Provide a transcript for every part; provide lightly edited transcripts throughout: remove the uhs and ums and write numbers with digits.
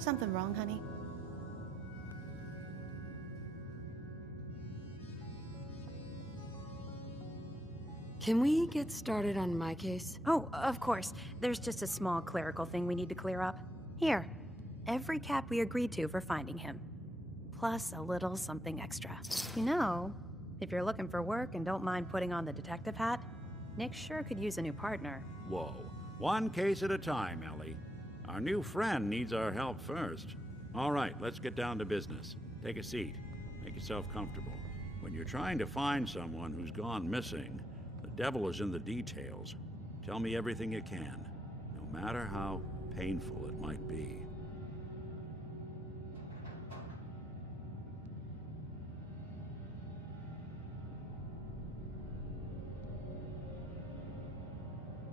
Something wrong, honey? Can we get started on my case? Oh, of course. There's just a small clerical thing we need to clear up. Here. Every cap we agreed to for finding him. Plus a little something extra. You know, if you're looking for work and don't mind putting on the detective hat, Nick sure could use a new partner. Whoa. One case at a time, Ellie. Our new friend needs our help first. All right, let's get down to business. Take a seat. Make yourself comfortable. When you're trying to find someone who's gone missing, the devil is in the details. Tell me everything you can, no matter how painful it might be.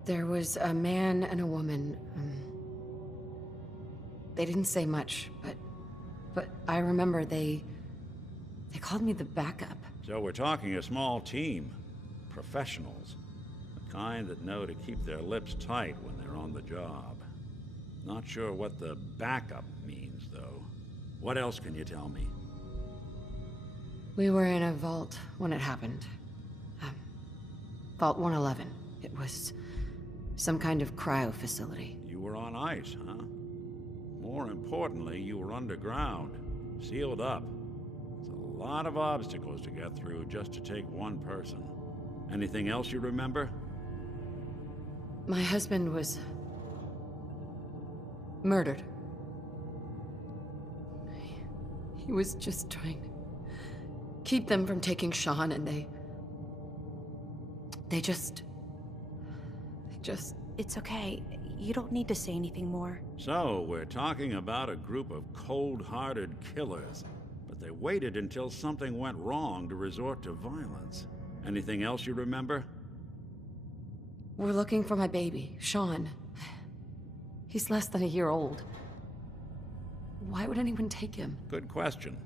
There was a man and a woman. They didn't say much, but I remember they called me the backup. So we're talking a small team. Professionals. The kind that know to keep their lips tight when they're on the job. Not sure what the backup means, though. What else can you tell me? We were in a vault when it happened. Vault 111. It was some kind of cryo facility. You were on ice, huh? More importantly, you were underground, sealed up. It's a lot of obstacles to get through just to take one person. Anything else you remember? My husband was murdered. He was just trying to keep them from taking Sean, and they just... It's okay. You don't need to say anything more. So, we're talking about a group of cold-hearted killers, but they waited until something went wrong to resort to violence. Anything else you remember? We're looking for my baby, Sean. He's less than a year old. Why would anyone take him? Good question.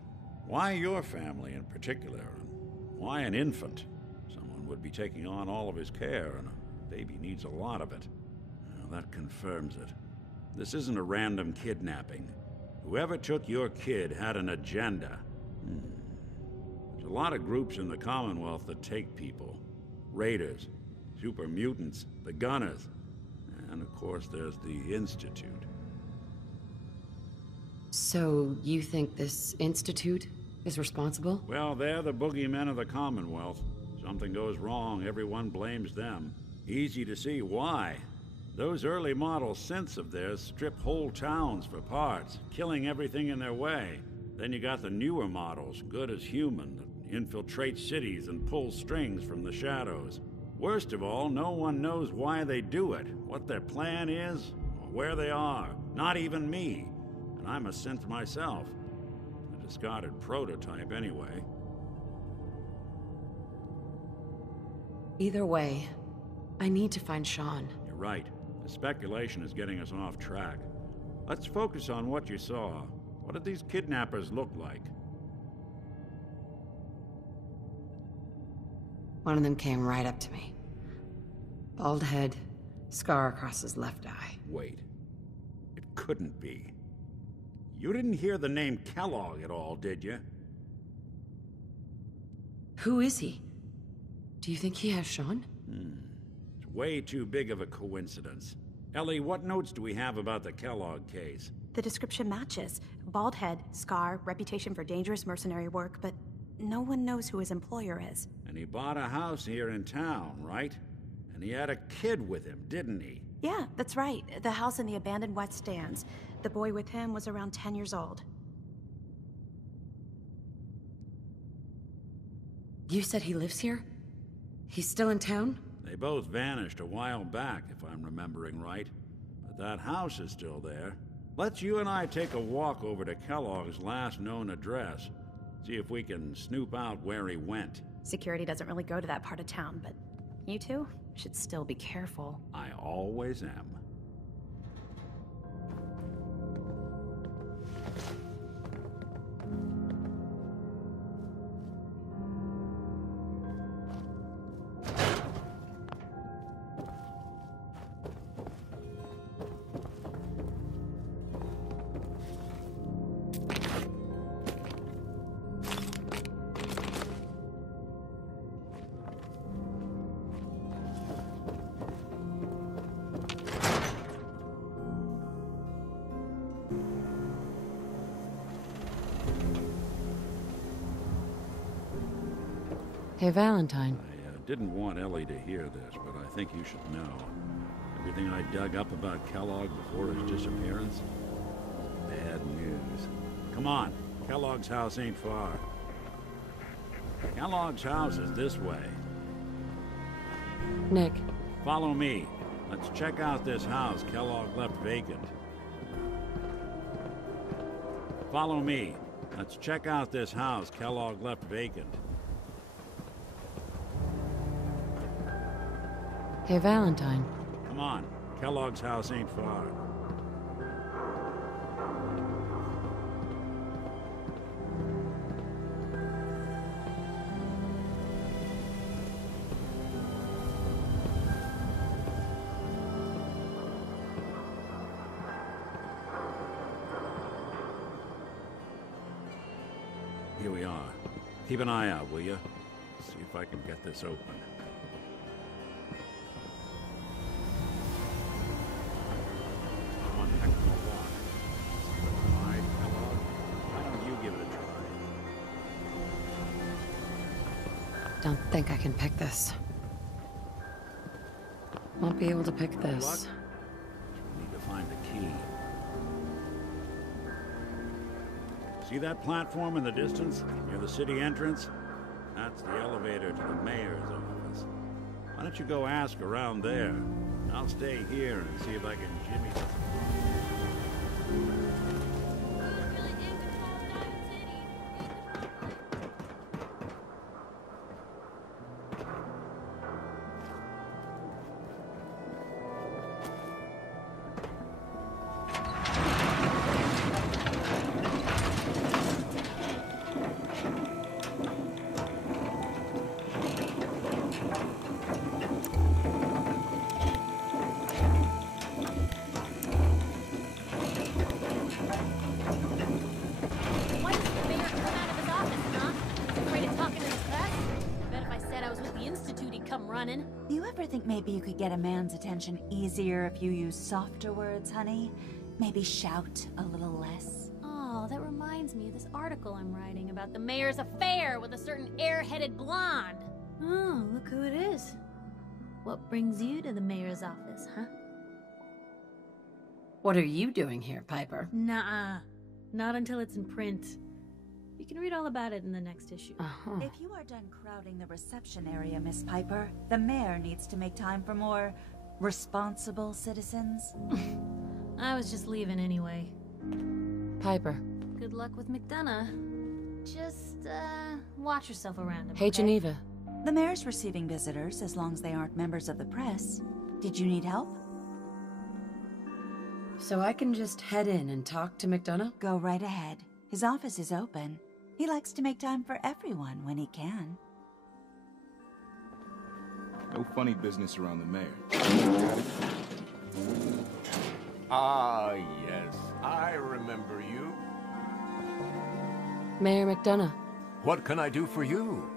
Why your family in particular? And why an infant? Someone would be taking on all of his care, and a baby needs a lot of it. Well, that confirms it. This isn't a random kidnapping. Whoever took your kid had an agenda. There's a lot of groups in the Commonwealth that take people. Raiders, super mutants, the Gunners, and of course there's the Institute. So, you think this Institute is responsible? Well, they're the boogeymen of the Commonwealth. Something goes wrong, everyone blames them. Easy to see why. Those early model synths of theirs strip whole towns for parts, killing everything in their way. Then you got the newer models, good as human, that infiltrate cities and pull strings from the shadows. Worst of all, no one knows why they do it, what their plan is, or where they are. Not even me. And I'm a synth myself. A discarded prototype anyway. Either way, I need to find Sean. You're right. The speculation is getting us off track. Let's focus on what you saw. What did these kidnappers look like? One of them came right up to me. Bald head, scar across his left eye. Wait. It couldn't be. You didn't hear the name Kellogg at all, did you? Who is he? Do you think he has Sean? It's way too big of a coincidence. Ellie, what notes do we have about the Kellogg case? The description matches. Bald head, scar, reputation for dangerous mercenary work, but no one knows who his employer is. And he bought a house here in town, right? And he had a kid with him, didn't he? Yeah, that's right. The house in the abandoned West Stands. The boy with him was around 10 years old. You said he lives here? He's still in town? They both vanished a while back, if I'm remembering right. But that house is still there. Let's you and I take a walk over to Kellogg's last known address. See if we can snoop out where he went. Security doesn't really go to that part of town, but you two should still be careful. I always am. Hey, Valentine. I didn't want Ellie to hear this, but I think you should know. Everything I dug up about Kellogg before his disappearance? Bad news. Come on, Kellogg's house ain't far. Kellogg's house is this way. Nick. Follow me. Let's check out this house Kellogg left vacant. Follow me. Let's check out this house Kellogg left vacant. Hey, Valentine. Come on, Kellogg's house ain't far. Here we are. Keep an eye out, will you? See if I can get this open. One heck of a walk. Why, Kellogg? Why don't you give it a try? Don't think I can pick this. Won't be able to pick this. Need to find the key. See that platform in the distance, near the city entrance? That's the elevator to the mayor's office. Why don't you go ask around there? I'll stay here and see if I can jimmy this. Why doesn't the mayor come out of his office, huh? He's afraid of talking to the press? I bet if I said I was with the Institute, he'd come running. Do you ever think maybe you could get a man's attention easier if you use softer words, honey? Maybe shout a little less? Oh, that reminds me of this article I'm writing about the mayor's affair with a certain airheaded blonde. Oh, look who it is. What brings you to the mayor's office, huh? What are you doing here, Piper? Nuh-uh. Not until it's in print. You can read all about it in the next issue. Uh-huh. If you are done crowding the reception area, Miss Piper, the mayor needs to make time for more responsible citizens. I was just leaving anyway. Piper. Good luck with McDonough. Just, watch yourself around him, Hey, okay? Geneva. The mayor's receiving visitors as long as they aren't members of the press. Did you need help? So I can just head in and talk to McDonough? Go right ahead. His office is open. He likes to make time for everyone when he can. No funny business around the mayor. Ah, yes. I remember you. Mayor McDonough. What can I do for you?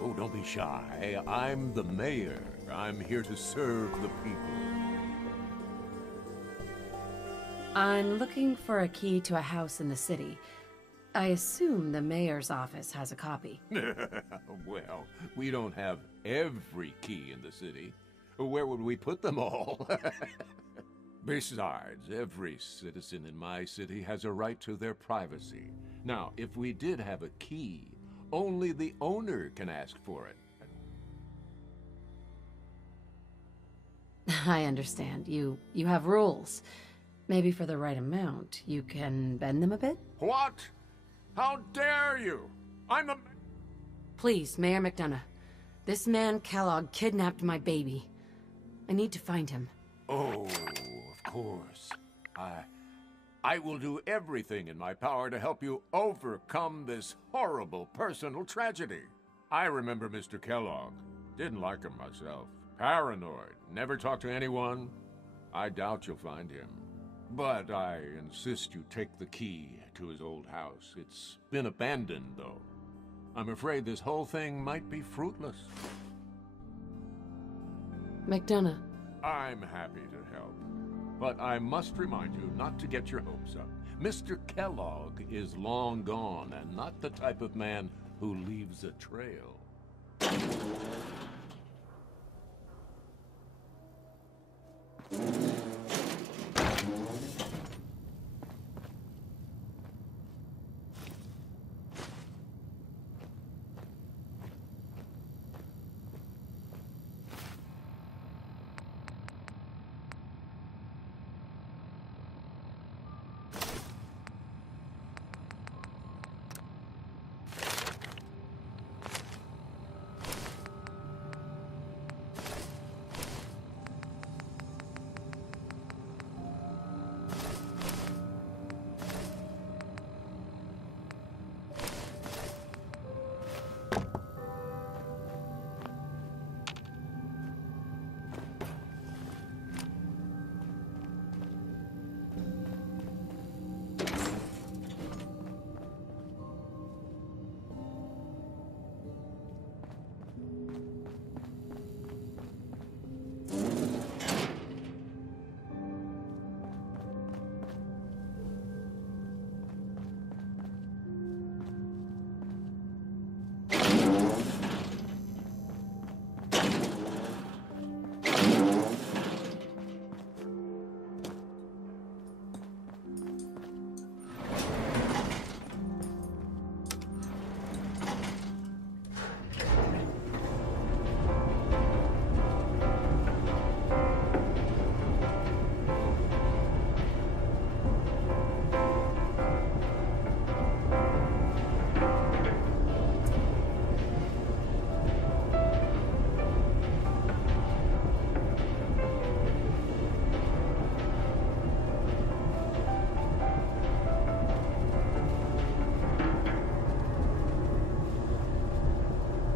Oh, don't be shy. I'm the mayor. I'm here to serve the people. I'm looking for a key to a house in the city. I assume the mayor's office has a copy. Well, we don't have every key in the city. Where would we put them all? Besides, every citizen in my city has a right to their privacy. Now, if we did have a key, only the owner can ask for it. I understand. You have rules. Maybe for the right amount, you can bend them a bit? What? How dare you? I'm the... Please, Mayor McDonough. This man, Kellogg, kidnapped my baby. I need to find him. Oh, of course. I will do everything in my power to help you overcome this horrible personal tragedy. I remember Mr. Kellogg. Didn't like him myself. Paranoid. Never talked to anyone. I doubt you'll find him. But I insist you take the key to his old house. It's been abandoned, though. I'm afraid this whole thing might be fruitless. McDonough. I'm happy to help. But I must remind you not to get your hopes up. Mr. Kellogg is long gone and not the type of man who leaves a trail.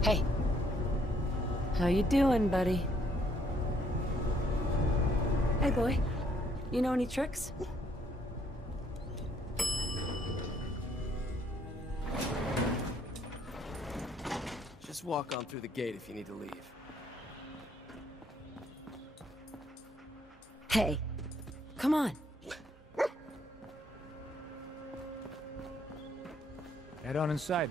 Hey. How you doing, buddy? Hey, boy. You know any tricks? Just walk on through the gate if you need to leave. Hey. Come on. Head on inside.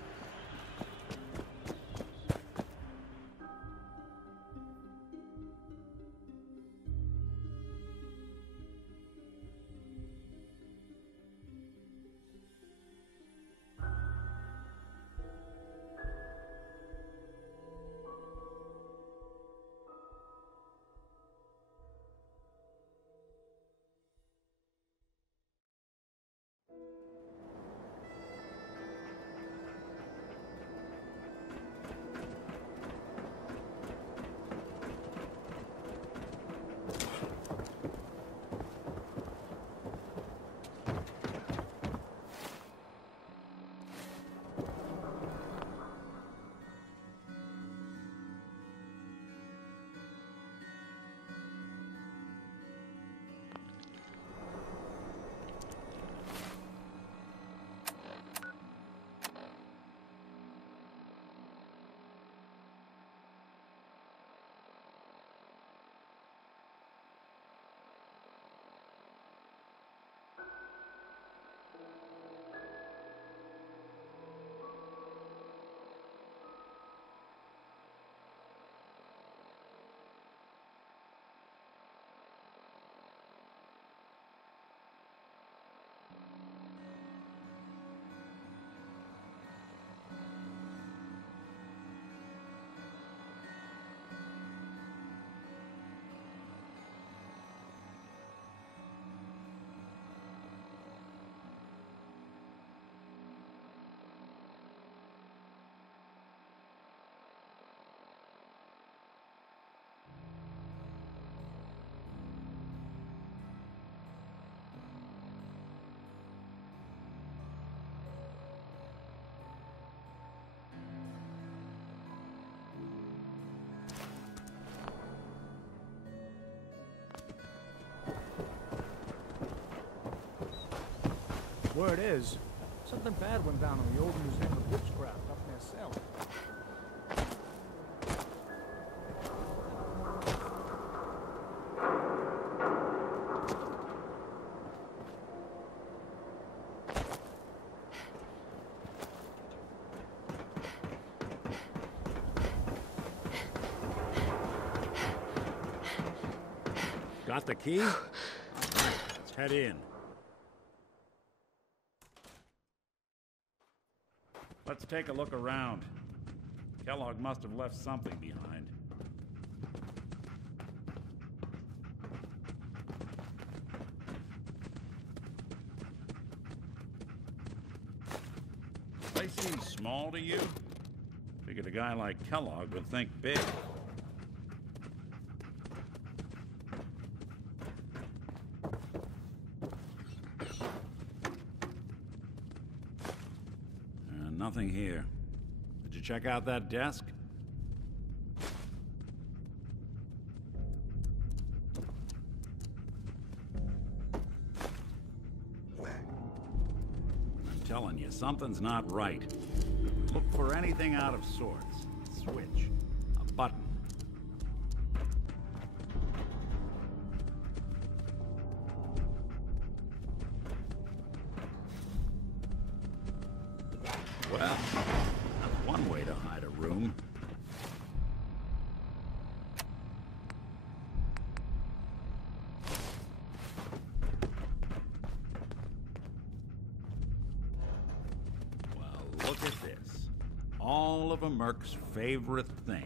Word is, something bad went down in the old Museum of Witchcraft up near Salem. Got the key? All right, let's head in. Let's take a look around. Kellogg must have left something behind. Place seem small to you? Figured a guy like Kellogg would think big. Nothing here. Did you check out that desk? I'm telling you, something's not right. Look for anything out of sorts. A switch. A button. Well, that's one way to hide a room. Well, look at this. All of a Merc's favorite things.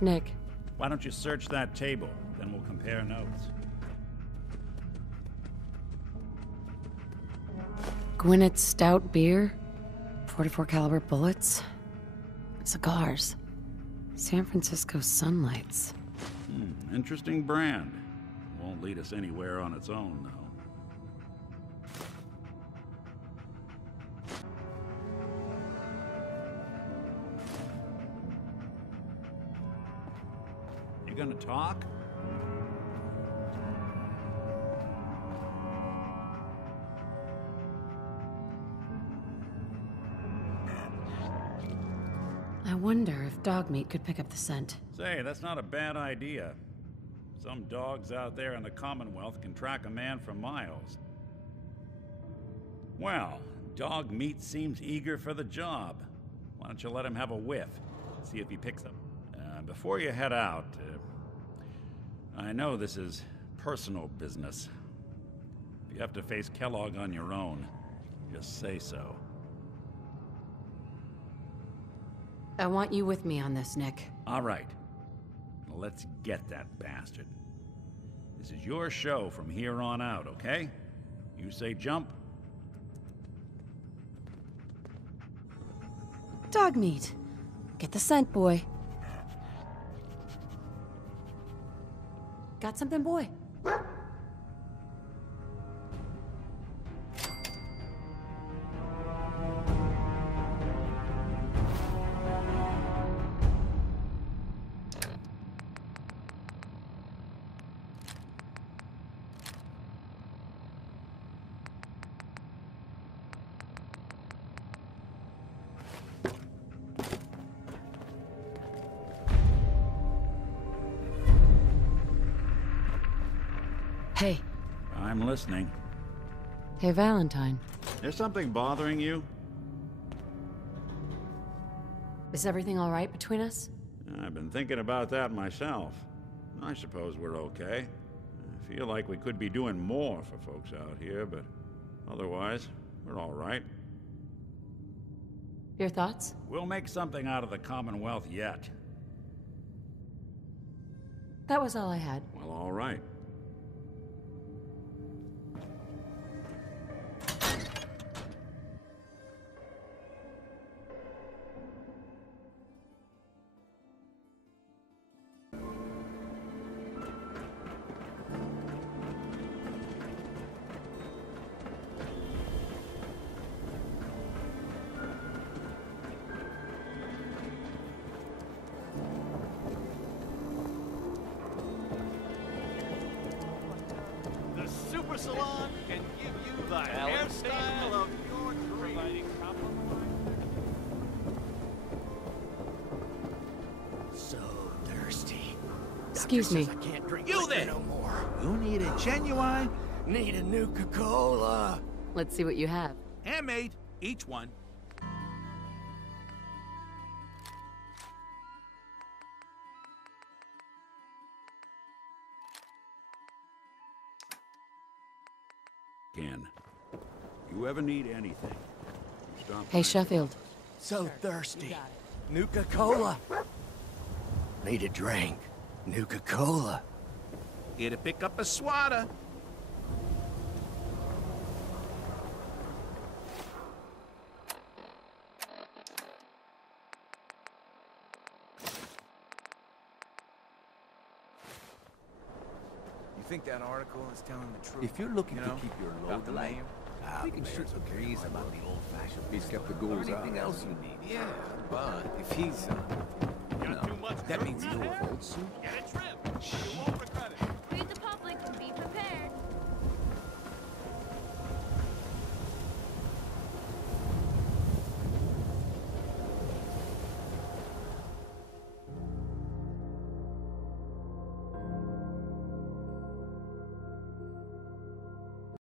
Nick. Why don't you search that table? Then we'll compare notes. Gwinnett Stout beer, 44 caliber bullets, cigars, San Francisco Sunlights. Interesting brand. Won't lead us anywhere on its own, though. You gonna talk? I wonder if dog meat could pick up the scent. Say, that's not a bad idea. Some dogs out there in the Commonwealth can track a man for miles. Well, dog meat seems eager for the job. Why don't you let him have a whiff? See if he picks up. Before you head out, I know this is personal business. If you have to face Kellogg on your own, just say so. I want you with me on this, Nick. All right. Let's get that bastard. This is your show from here on out, okay? You say jump. Dog meat. Get the scent, boy. Got something, boy? Hey. I'm listening. Hey, Valentine. There's something bothering you? Is everything all right between us? I've been thinking about that myself. I suppose we're okay. I feel like we could be doing more for folks out here, but otherwise, we're all right. Your thoughts? We'll make something out of the Commonwealth yet. That was all I had. Well, all right. barber salon can give you the hairstyle of your dreams. So thirsty. Excuse Doctor me. says I can't drink you then no more. You need a genuine? Need a Nuka-Cola. Let's see what you have. Handmade, each one. Ken, you ever need anything, stop Hey, by. Sheffield. So thirsty. Nuka-Cola. Need a drink. Nuka-Cola. Here to pick up a swatter. You think that article is telling the truth? If you're looking you to know, keep your about load the light, mayor? we can shoot the breeze about the old-fashioned. He's kept the ghouls out. Anything else you need? Yeah, but if he's, that means no Old suit? Get a trim.